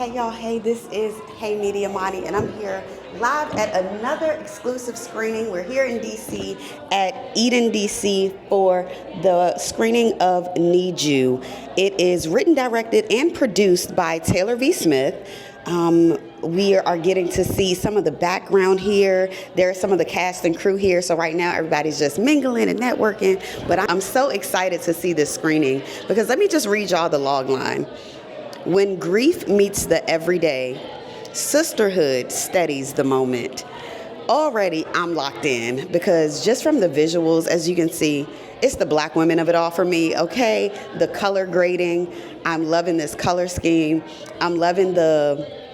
Hey y'all, hey, this is Hey Media Moni, and I'm here live at another exclusive screening. We're here in DC at Eden, DC for the screening of Need You. It is written, directed, and produced by Taylor V. Smith. We are getting to see some of the background here. There's some of the cast and crew here, so right now everybody's just mingling and networking, but I'm so excited to see this screening because let me just read y'all the log line. When grief meets the everyday, sisterhood steadies the moment. Already I'm locked in because just from the visuals, as you can see, it's the black women of it all for me, okay? The color grading, I'm loving this color scheme. I'm loving the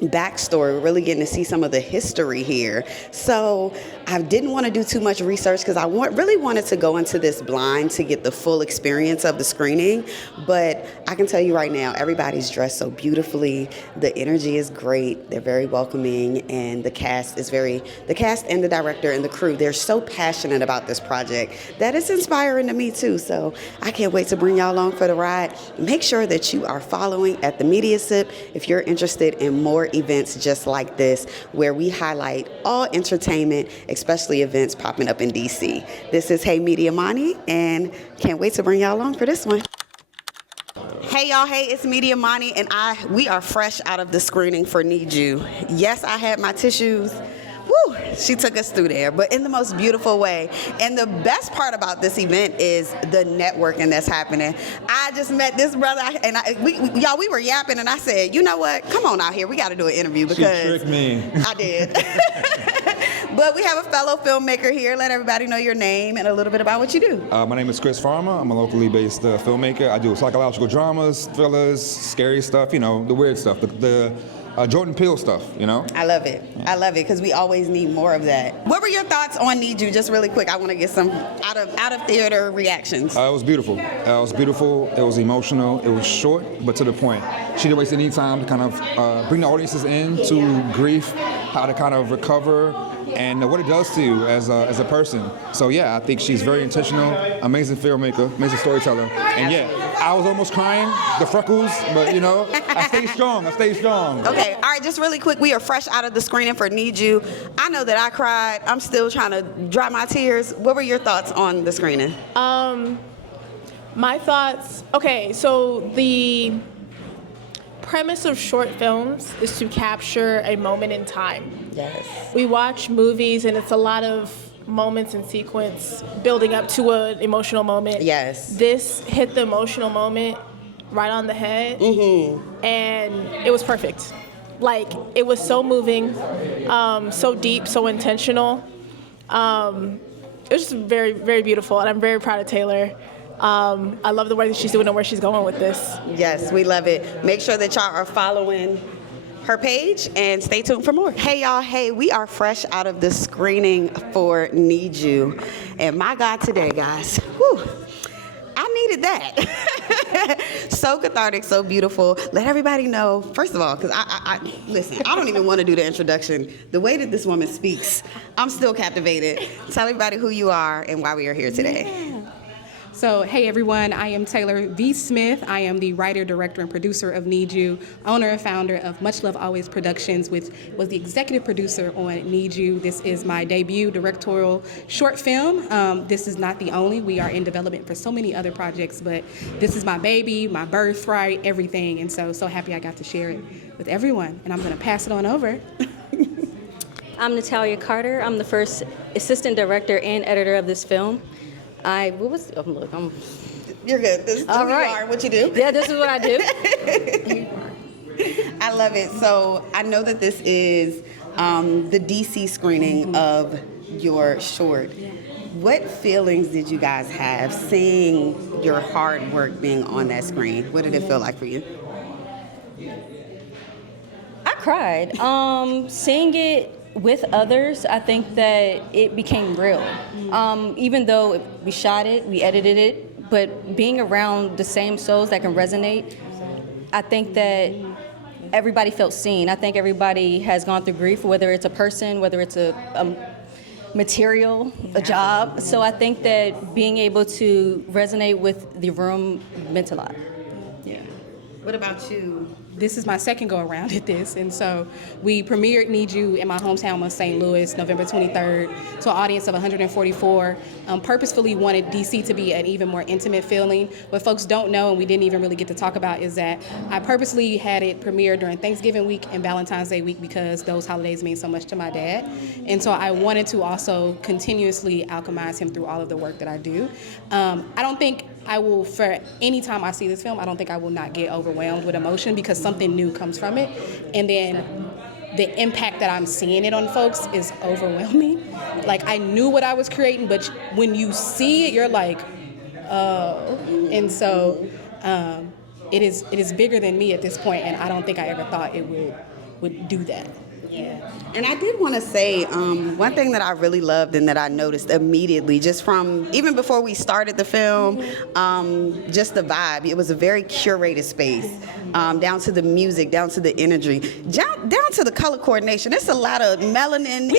backstory. We're really getting to see some of the history here. So I didn't want to do too much research because I really wanted to go into this blind to get the full experience of the screening. But I can tell you right now, everybody's dressed so beautifully. The energy is great. They're very welcoming, and the cast and the director and the crew, they're so passionate about this project that it's inspiring to me too. So I can't wait to bring y'all along for the ride. Make sure that you are following at the Media Sip if you're interested in more events just like this, where we highlight all entertainment, especially events popping up in DC. This is Hey Media Moni, and can't wait to bring y'all along for this one. Hey y'all, hey, it's Media Moni, and we are fresh out of the screening for Need You. Yes, I had my tissues. Woo, she took us through there, but in the most beautiful way. And the best part about this event is the networking that's happening. I just met this brother, and we were yapping, and I said, you know what? Come on out here. We got to do an interview because she tricked me. I did. But we have a fellow filmmaker here. Let everybody know your name and a little bit about what you do. My name is Chris Farmer. I'm a locally based filmmaker. I do psychological dramas, thrillers, scary stuff, you know, the weird stuff, the Jordan Peele stuff, you know? I love it. I love it because we always need more of that. What were your thoughts on Need You? Just really quick, I want to get some out of theater reactions. It was beautiful. It was emotional. It was short, but to the point. She didn't waste any time to kind of bring the audiences into grief, how to kind of recover, and what it does to you as a person. So yeah, I think she's very intentional, amazing filmmaker, amazing storyteller. And yeah, I was almost crying, the freckles, but you know, I stayed strong. Okay, all right, just really quick, we are fresh out of the screening for Need You. I know that I cried. I'm still trying to dry my tears. What were your thoughts on the screening? My thoughts, okay, so the premise of short films is to capture a moment in time. Yes. We watch movies and it's a lot of moments in sequence building up to an emotional moment. Yes. This hit the emotional moment right on the head, and it was perfect. Like, it was so moving, so deep, so intentional. It was just very, very beautiful, and I'm very proud of Taylor. I love the way that she's doing and where she's going with this. Yes, we love it. Make sure that y'all are following her page and stay tuned for more. Hey y'all, hey, we are fresh out of the screening for Need You. And my God, today, guys, whew, I needed that. So cathartic, so beautiful. Let everybody know, first of all, because listen, I don't even want to do the introduction. The way that this woman speaks, I'm still captivated. Tell everybody who you are and why we are here today. So, hey everyone, I am Taylor V. Smith. I am the writer, director, and producer of Need You, owner and founder of Much Love Always Productions, which was the executive producer on Need You. This is my debut directorial short film. This is not the only. We are in development for so many other projects, but this is my baby, my birthright, everything. And so happy I got to share it with everyone. And I'm going to pass it on over. I'm Natalia Carter. I'm the first assistant director and editor of this film. You're good. This is who you are, what you do. Yeah, this is what I do. I love it. So I know that this is the DC screening of your short. What feelings did you guys have seeing your hard work being on that screen? What did it feel like for you? I cried. Seeing it with others, I think that it became real. Even though we shot it, we edited it, but being around the same souls that can resonate, I think that everybody felt seen. I think everybody has gone through grief, whether it's a person, whether it's a material, a job. So I think that being able to resonate with the room meant a lot. Yeah. What about you, this is my second go around at this. And so we premiered Need You in my hometown of St. Louis, November 23rd, to an audience of 144. Purposefully wanted DC to be an even more intimate feeling. What folks don't know, and we didn't even really get to talk about, is that I purposely had it premiere during Thanksgiving week and Valentine's Day week because those holidays mean so much to my dad. And so I wanted to also continuously alchemize him through all of the work that I do. I don't think I will, for any time I see this film, I don't think I will not get overwhelmed with emotion because something new comes from it. And then the impact that I'm seeing it on folks is overwhelming. Like, I knew what I was creating, but when you see it, you're like, oh. And so it is bigger than me at this point, and I don't think I ever thought it would do that. Yeah. And I did want to say one thing that I really loved and that I noticed immediately, just from even before we started the film, just the vibe. It was a very curated space, down to the music, down to the energy, down to the color coordination. There's a lot of melanin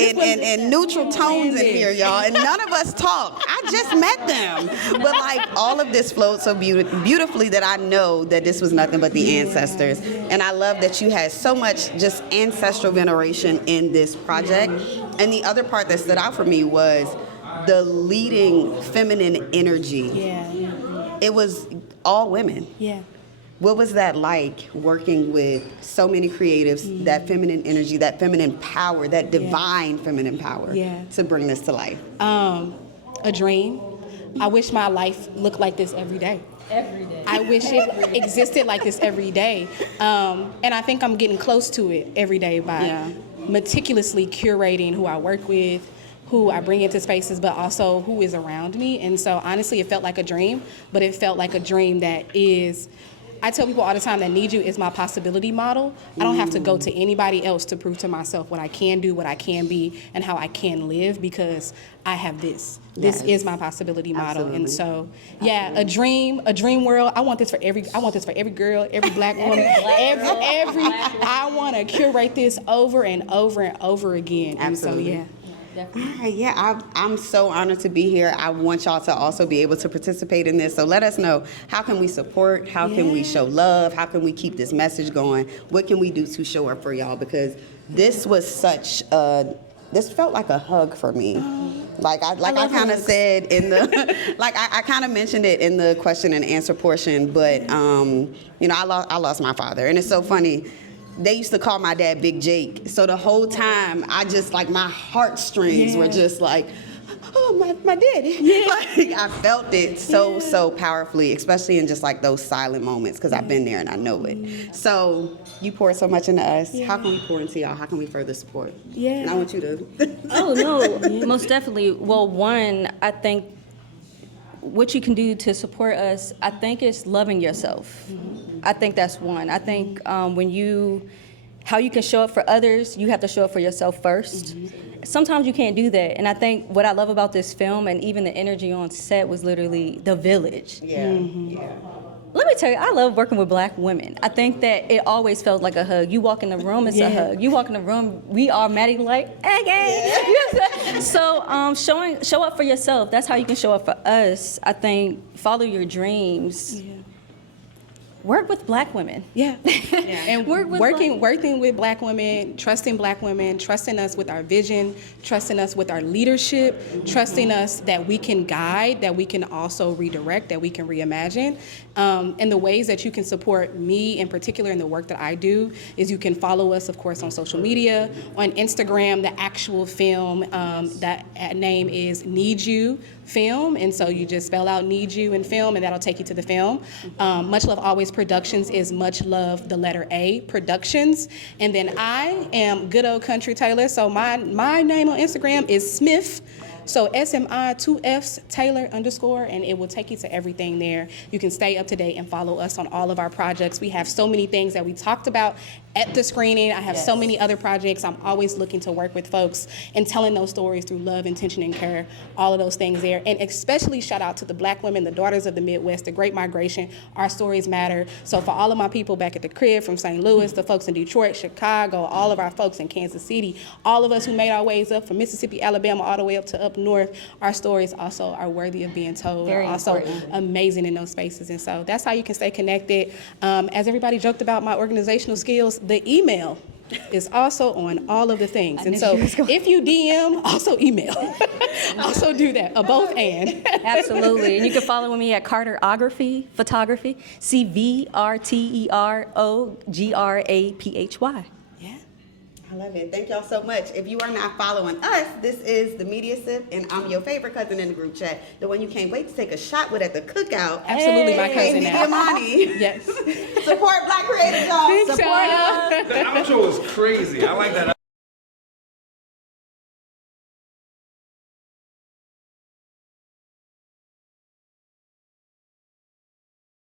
and neutral tones in here, y'all, and none of us talk. I just met them. But like all of this flowed so beautifully that I know that this was nothing but the ancestors. And I love that you had so much just ancestral veneration in this project. And the other part that stood out for me was the leading feminine energy. Yeah. It was all women. Yeah. What was that like, working with so many creatives, that feminine energy, that feminine power, that divine feminine power, to bring this to life? A dream. I wish my life looked like this every day. Every day. I wish it existed like this every day. And I think I'm getting close to it every day by meticulously curating who I work with, who I bring into spaces, but also who is around me. And so honestly, it felt like a dream, but it felt like a dream that is, I tell people all the time that Need You is my possibility model. I don't have to go to anybody else to prove to myself what I can do, what I can be, and how I can live, because I have this. This is my possibility model. Absolutely. And so, a dream world. I want this for every girl, every black woman, every I want to curate this over and over and over again. Absolutely. And so, All right, I'm so honored to be here. I want y'all to also be able to participate in this. So let us know, how can we support? How can we show love? How can we keep this message going? What can we do to show up for y'all? Because this was this felt like a hug for me. Like I kind of said in the, I kind of mentioned it in the question and answer portion, but I lost my father, and it's so funny. They used to call my dad Big Jake. So the whole time, I just, like, my heartstrings were just like, oh, my daddy. Yeah. Like, I felt it so powerfully, especially in just, like, those silent moments, because I've been there and I know it. So you pour so much into us. How can we pour into y'all? How can we further support? Yeah. And I want you to. Oh, no, most definitely. Well, one, I think what you can do to support us, I think, is loving yourself. I think that's one. I think how you can show up for others, you have to show up for yourself first. Sometimes you can't do that. And I think what I love about this film, and even the energy on set, was literally the village. Yeah. Let me tell you, I love working with black women. I think that it always felt like a hug. You walk in the room, it's a hug. You walk in the room, we automatically like, hey, gang. You know what I'm saying? So show up for yourself. That's how you can show up for us. I think follow your dreams. Work with black women. And working with black women, trusting us with our vision, trusting us with our leadership, trusting us that we can guide, that we can also redirect, that we can reimagine. And the ways that you can support me in particular in the work that I do is you can follow us, of course, on social media, on Instagram. The actual film, that name is Need You Film, and so you just spell out Need You and Film, and that'll take you to the film. Much Love Always Productions is Much Love, the letter A, Productions. And then I am Good Old Country Taylor, so my name on Instagram is Smith. So SMI 2Fs Taylor _, and it will take you to everything there. You can stay up to date and follow us on all of our projects. We have so many things that we talked about at the screening. I have so many other projects. I'm always looking to work with folks and telling those stories through love, intention, and care, all of those things there. And especially shout out to the Black women, the daughters of the Midwest, the Great Migration. Our stories matter. So for all of my people back at the crib from St. Louis, the folks in Detroit, Chicago, all of our folks in Kansas City, all of us who made our ways up from Mississippi, Alabama, all the way up to up north, our stories also are worthy of being told. Very are also important. amazing in those spaces. And so that's how you can stay connected. As everybody joked about my organizational skills, the email is also on all of the things. And so if you DM, also email. Also do that, both and. Absolutely. And you can follow me at Carterography Photography, CVRTEROGRAPHY. Yeah. I love it. Thank y'all so much. If you are not following us, this is the Media Sip, and I'm your favorite cousin in the group chat, the one you can't wait to take a shot with at the cookout. Absolutely, my Hey, cousin Media now. Moni. Yes. Support Black creators, y'all. Thanks, Support y'all. us. The outro was crazy. I like that.